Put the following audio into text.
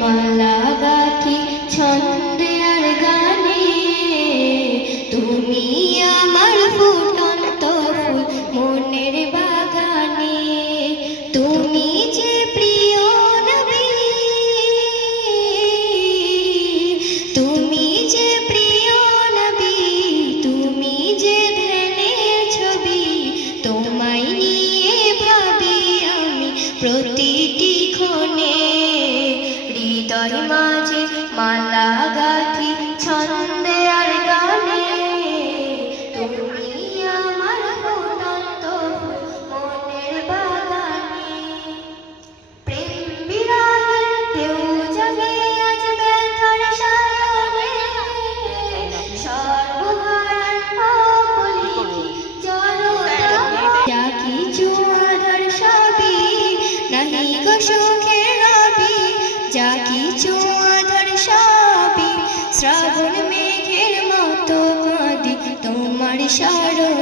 মালা গাঁথি ছন্দে আর গানে, তুমি আমার ফুটন্ত ফুল মনের বাগানে। তুমি যে প্রিয় নবী, তুমি যে প্রিয় নবী, তুমি যে ধ্যানের ছবি, তোমায় নিয়ে ভাবি আমি প্রতিটি ক্ষণে। হৃদয় মাঝে মালা গাঁথি ছন্দে আর গানে, তুমি আমার ফুটন্ত মনের বাগানে। প্রেম বিরাগের ঢেউ জাগে আজ ব্যথার সাগরে, সর্বহারার অবলিখি জড়তায়। যা কিছু আধার সবই নাহি গো সুখের রবি, যা কিছু আধার সবই শ্রাবণ মেঘের মতো কাঁদি তোমার স্মরণে।